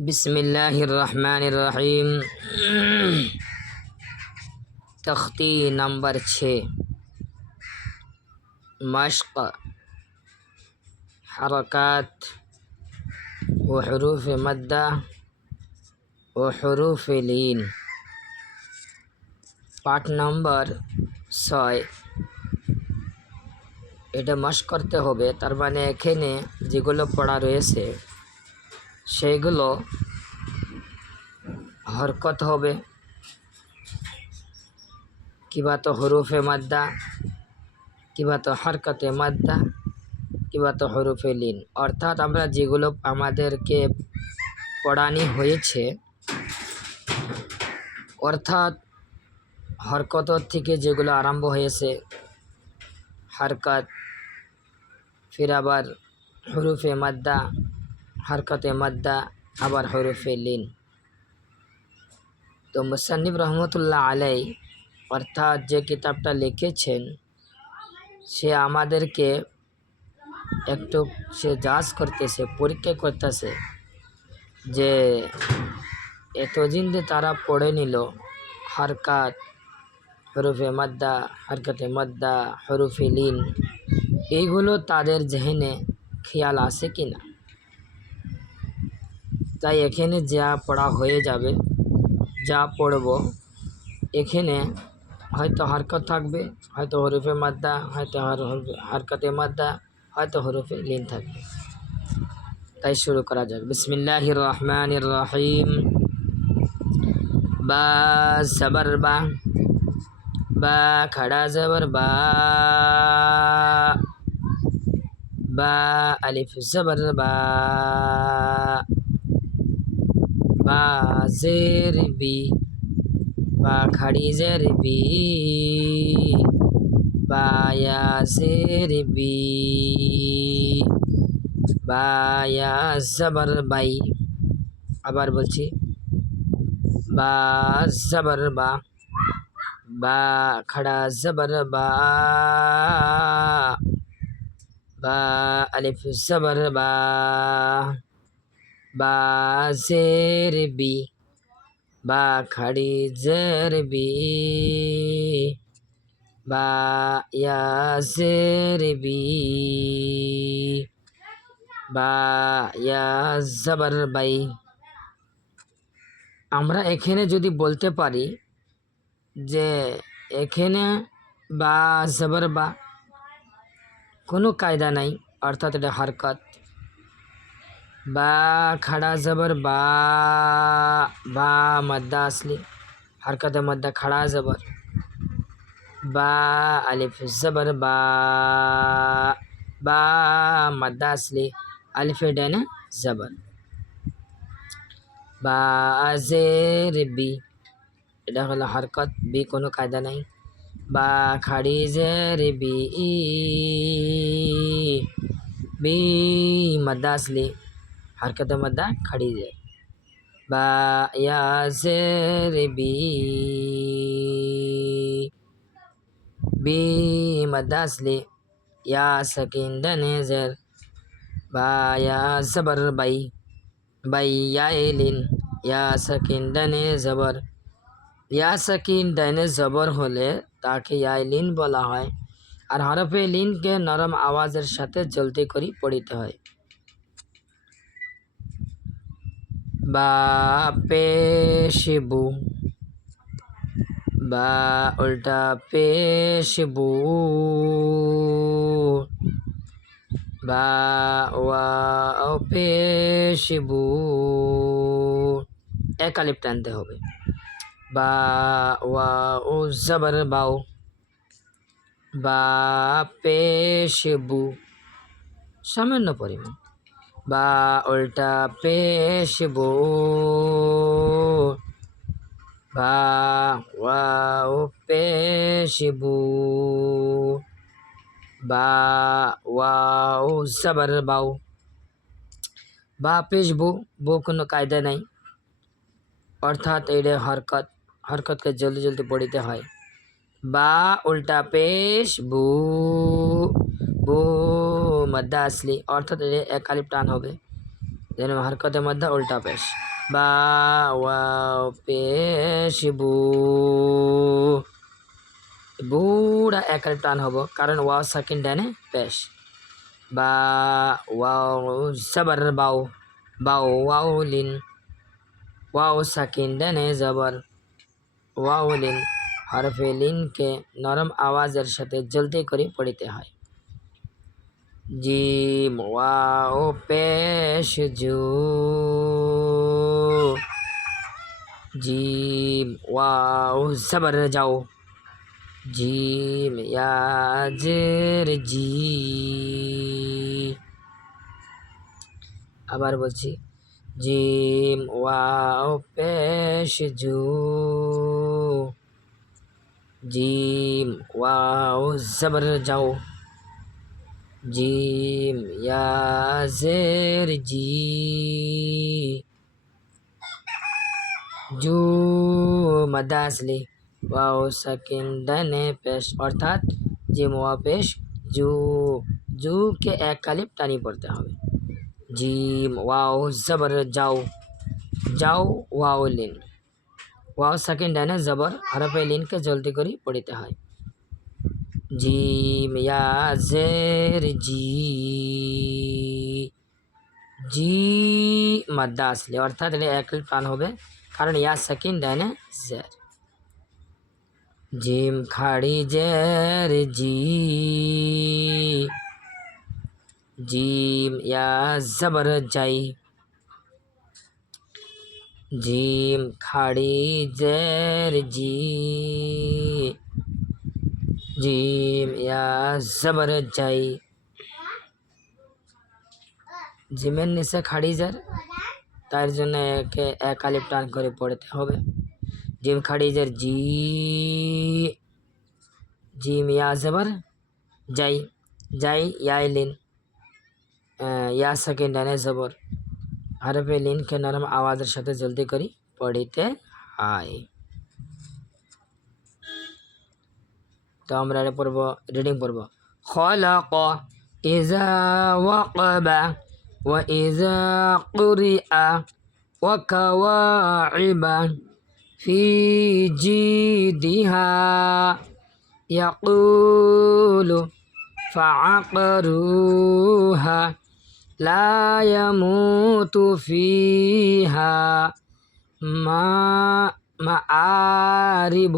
بسم الله الرحمن الرحیم تختی نمبر چھ مشق حرکات و حروف مدہ و حروف لین পাঠ নম্বর ছয় এটা মাস করতে হবে তার মানে এখানে যেগুলো পড়া রয়েছে সেইগুলো হরকত হবে। কিবা তো হরুফে মাদ্দা, কিবা তো হরকতে মাদ্দা, কিবা তো হরুফে লিন। অর্থাৎ আমরা যেগুলো আমাদেরকে পড়ানি হয়েছে, অর্থাৎ হরকত থেকে যেগুলো আরম্ভ হয়েছে, হরকত ফির আবার হরুফে মাদ্দা হরকতে মাদ্দা আবার হরুফে লিন। তো মুসান্নিব রহমতুল্লাহ আলাই অর্থাৎ যে কিতাবটা লিখেছেন, সে আমাদেরকে একটু সে যাচ করতেছে, পরীক্ষা করতেছে যে এতদিন যে তারা পড়ে নিল, হরকাত, হরুফে মাদ্দা, হরকতে মাদ্দা, হরুফে লিন, এইগুলো তাদের জেহেনে খেয়াল আসে কি না তাই এখানে যা পড়া হয়ে যাবে, যা পড়ব, এখানে হয়তো হরকত থাকবে, হয়তো হরুফে মাদ্দা, হয়তো হরকতে মাদ্দা, হয়তো হরুফে লিন থাকবে। তাই শুরু করা যাক। বিসমিল্লাহ রহমান রহিম। বা জবর বা বা খড়া জবর বা বা আলিফ জবর বা। বা জের বি বা খাড়ি জের বি বা ইয়া জের বি বা ইয়া জবর বাই আবার বলছি বা জবর বা বা খড়া জবর বা বা আলিফ জবর বা বা জের বি, বা খড়ি জের বি, বা ইয়া জের বি, বা ইয়া জবর বাই। আমরা এখানে যদি বলতে পারি যে এখানে বা জবর বা কোনো কায়দা নাই, অর্থাৎ এটা হরকত। বা খাড়া জবর বা বা মদ্দা আসলি হরকতে মদ্দা খাড়া জবর বা আলিফ জবর বা বা মদ্দা আসলি আলিফে ডেনে জবর বা জের বি এটা হলো হরকত বি কোনো কায়দা নাই বা খাড়ি জের বি বি মদ্দা আসলি हरकत मद्दा खड़ी है बा या जेर बी बी मद्दा असली या सकीन दने जर बा या जबर बाई बाई या एलिन या सकीन दने জবর ইয়া সাকিন ডাইনে জবর হলে তাকে ইয়া লিন বলা হয় আর হরফে লিনকে নরম আওয়াজের সাথে জলদি করে পড়িতে হয় বা পেশবু, বা উল্টা পেশবু, বা ওয়া পেশবু। এক আলিপ টানতে হবে। বা ওয়া ও জবর বাও, বা পেশবু। সামান্য পরিমাণ। বা উল্টা পেশবু। বা ওয়াও পেশবু। বা ওয়াও জবর বাউ বা পেশবু বউ কোনো কায়দা নাই। অর্থাৎ এটা হরকত, হরকতকে জলদি জলদি পড়িতে হয়। বা উল্টা পেশ বু বু মদ্দা আসলি, অর্থাৎ এটা এক আলিপ টান হবে। যেন হরকতের মধ্যে উল্টা পেশ। বা পেশ বু। বুড়া একার টান হব, কারণ ওয়াও সাকিন ডানে পেশ। বা ওয়াও জবর বাউ বাউ ওয়াও লিন। ওয়াও সাকিন ডানে জবর, ওয়াও লিন। হরফে লিনকে নরম আওয়াজের সাথে জলদি করে পড়িতে হয়। জিম ওয়াও পেশ জু জিম ওয়াও জবর যাও জিম ইয়াজের জি আবার বলছি জিম ওয়াও পেশ জু জিম ওয়াও জবর যাও জিম ইয়াজের জি জু মাদা আসলি ওয়াও সাকিন ডানে পেশ অর্থাৎ জিম ওয়া পেশ জু জুকে এক কালিপ টানি পড়তে হবে জিম ওয়াও জবর যাও যাও ওয়াও লিন ওয়াও সেকেন্ড ডানে জবর হরফে লিনকে জলদি করে পড়িতে হয় জিম ইয়া জের জি জি মাদ্দা আসলে অর্থাৎ এটা এক প্রাণ হবে কারণ ইয়া সেকেন্ড ডানে জের জিম খাড়ি জের জি জিম ইয়া জবর যাই জিম খাড়ি জের জি জিম ইয়া জবর যাই জিমের নিচে খাড়ি জের তার জন্য একে এক আলিফ টান করে পড়তে হবে। জিম খাড়ি জের জি জিম ইয়া জবর যাই যাই ইয়াই লিন ইয়া সেকেন্ড ডানে জবর হরফে লিনকে নরম আওয়াজের সাথে জলদি করি, পড়িতে হয়। তো আমরা এটা পড়ব রিডিং পড়ব খলাক ইজা ওয়াকবা ওয়া ইজা কুরিআ ওয়া কাওয়াইবা ফি জিদিহা ইয়াকুলু فعقروها لا يموت فيها মা মাআরিব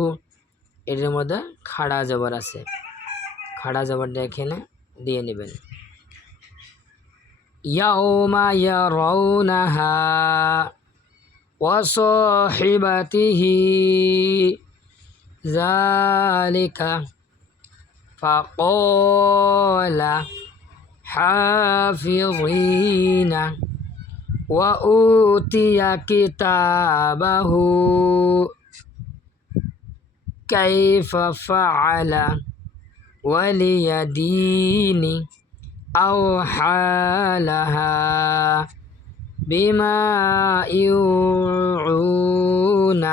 এর মধ্যে খাড়া জবর আছে খাড়া জবরটা এখানে দিয়ে নেবেন ইয়াউমা ইয়ারাউনাহা وصاحبته ذلك فقال حافظين وأوتي كتابه كيف فعل وليدين أو حالها بما يوعون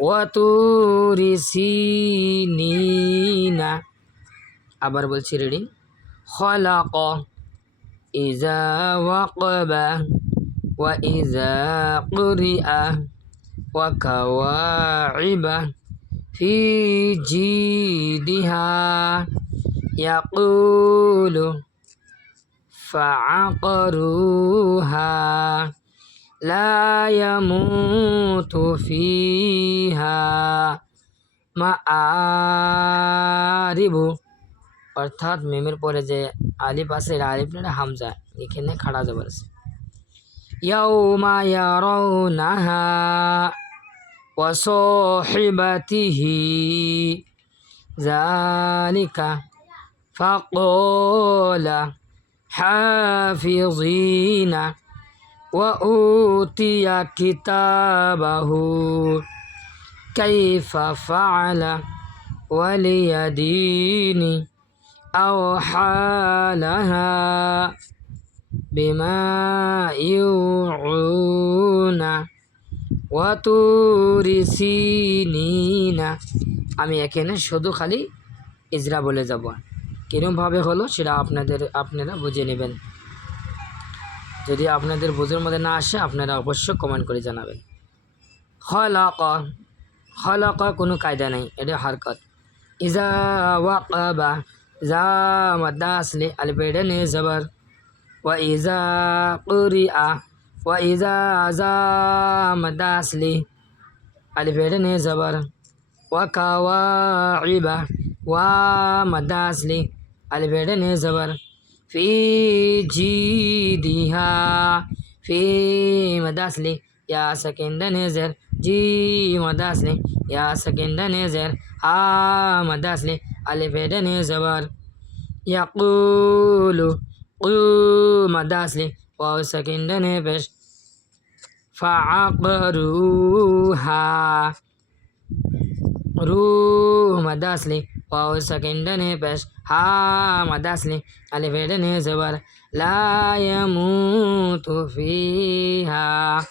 وطور سينين আবার বলছি রিডিং خلق إذا وقب وإذا قرئ وكواعب في جيدها يقول فعقروها لا يموت فيها মাআরিব অর্থাৎ মিমের পরে যে আলিফ আছে এটা আলিফ না এটা হামজা এখানে খাড়া জবর আছে يوم يرونها وصاحبته. ذلك فقال حافظين وأوتي كتابه. كيف فعل وليديني أو حالها؟ بما يوعون وطور سينين আমি এখানে শুধু খালি ইজরা বলে যাব কীরকমভাবে হলো সেটা আপনাদের আপনারা বুঝে নেবেন যদি আপনাদের বুঝের মধ্যে না আসে আপনারা অবশ্যই কমেন্ট করে জানাবেন খলাক খলাক কোনো কায়দা নেই এটা হারকত ইজা ওয়াকাবা ইজা মাদ্দা আসলে আলবেডে নে জবর وإذا قرئ وإذا زام داسلي ألف نه زبر وكواعب ومداسلي ألف نه زبر في جيدها في مداسلي يا سكند نزر جي مداسلي يا سكند نزر ها مداسلي ألف نه زبر يقول قو مداسلي واو سكن نبش فعقروها روح مداسلي واو سكندني بش ها مداسلي ألف دني زبر لا يموت فيها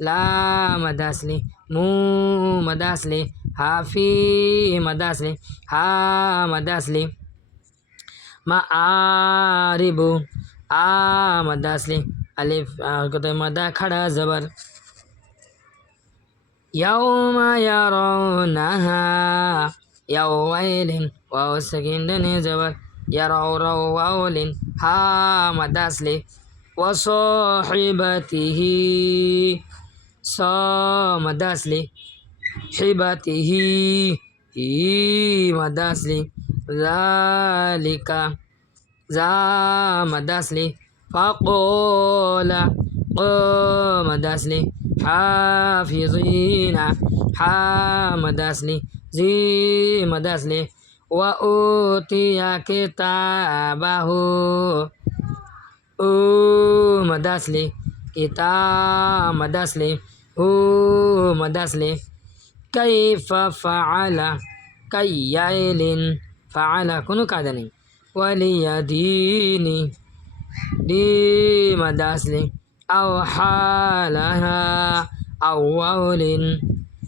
لا مداسلي مو مداسلي ها في مداسلي ها مداسلي معارب آ مداسلي ألف كتب مدا خڑا زبر يوم يرونها يومئذ واو سكين زبر يروا رو واول ها مداسلي وصاحبته صا مداسلي حبته هي مداسلي ذلك زام دسلي فقول قوم دسلي حافظين حام دسلي زيم دسلي وأوتي كتابه. أو مدسلي كتاب دسلي أو مدسلي كيف فعل كيل فعلها نعم. كنو كادني ولي ديني دي مداس لي أو حالها أو وول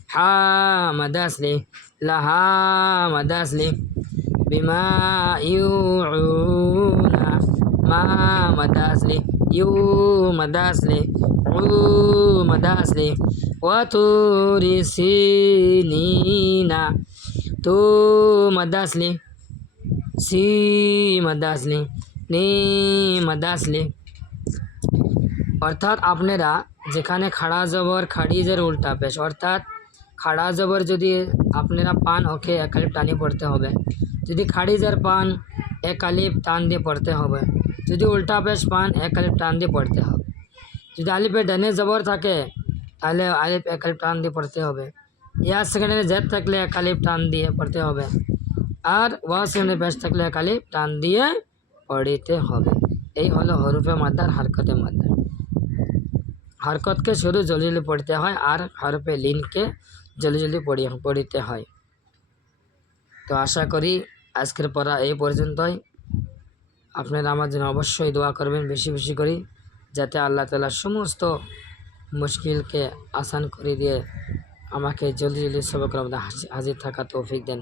حا مداس لي لها مداس لي بما يوعونا ما مداس لي يو مداس لي عو مداس لي وتوري تو مداس لي সি মাদাসলি নি মাদাসলি অর্থাৎ আপনারা যেখানে খাড়া জবর খাড়িজের উল্টা পেশ অর্থাৎ খাড়া জবর যদি আপনারা পান ওকে একালিপ টানি পড়তে হবে যদি খাড়িজের পান একালিপ টান দিয়ে পড়তে হবে যদি উল্টা পেশ পান একালিপ টান দিয়ে পড়তে হবে যদি আলিপে ডানে জবর থাকে তাহলে আলিপ একালিপ টান দিয়ে পড়তে হবে ইয়ার সেকেন্ডে জেদ থাকলে একালিপ টান দিয়ে পড়তে হবে আর ওয়া সেকেন্ডে পেশ থাকলে খালি টান দিয়ে পড়িতে হবে। এই হলো হরুফে মাদ্দার, হারকতে মাদ্দার। হরকতকে শুধু জলদি জলদি পড়তে হয় আর হরফে লিনকে জলদি জলদি পড়ি পড়িতে হয়। তো আশা করি আজকের পড়া এই পর্যন্তই। আপনারা আমার জন্য অবশ্যই দোয়া করবেন বেশি বেশি করি, যাতে আল্লাহ তালা সমস্ত মুশকিলকে আসান করে দিয়ে আমাকে জলদি জলদি সবকের মধ্যে হাজির থাকা তৌফিক দেন।